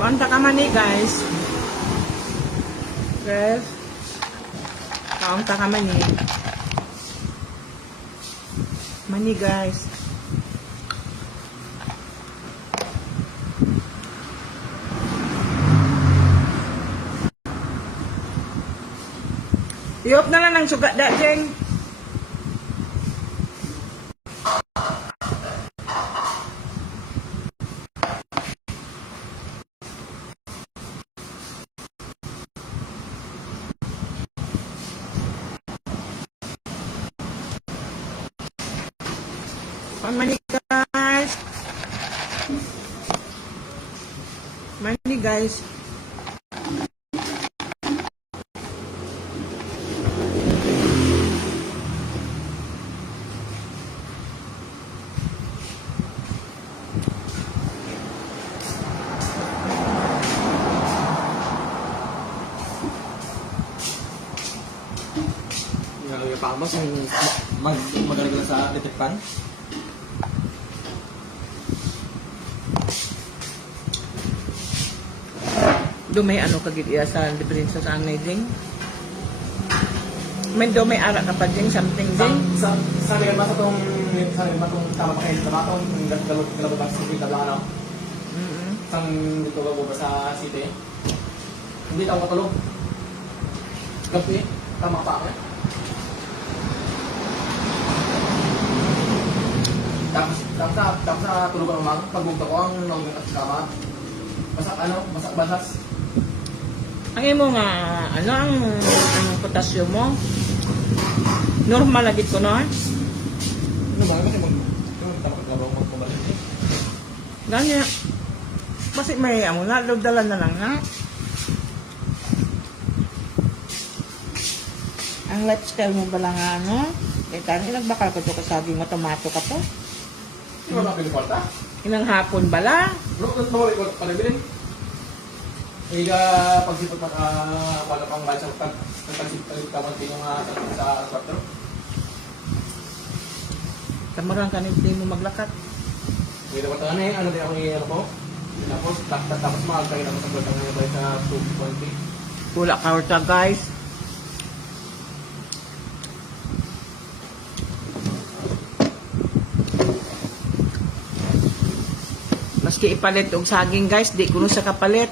Konta ka man guys. Guys. Konta ka man Mani guys. Iop na lang ng sugat da, Jeng. Mani guys. Mani guys. Yung pangmas yung magagala sa detekpan. Do may ano kagid iya sa diferensya sa anay ding. Men do may ara ka pa ding something ding. Sa nila ba itong tama pa kayo sa bato, yung galabot ba sa city, ano? Sang dito ba sa city? Hindi tao matulog. Gabi, tama pa ako eh. Tapos na tulog ang umaga, pagbugto ko ang naugat at kama. Basak basas. Ang imo nga ano ang potassium mo? Normal lagi ko no? Ano ba kasi tapos na ba magpabalik? Ganya. Kasi may amo na dala na lang ha. Ang lifestyle mo bala nga ano? Eh tani nagbakal ko to kasaging mo tomato ka po. Di ba napiliporta? Inang hapon bala. Ano ko pala bilhin? Iga pagsipot wala pang batch of pagsipot ka yung sa kwarto. Kamarang kanin din mo maglakat. Hindi naman tayo ano din ako i-ano ko. Tapos makagtagin ako sa kwarto ngayon sa 2.0. Pula kaurta guys. Maski ipalit og saging guys, di kuno sa kapalit.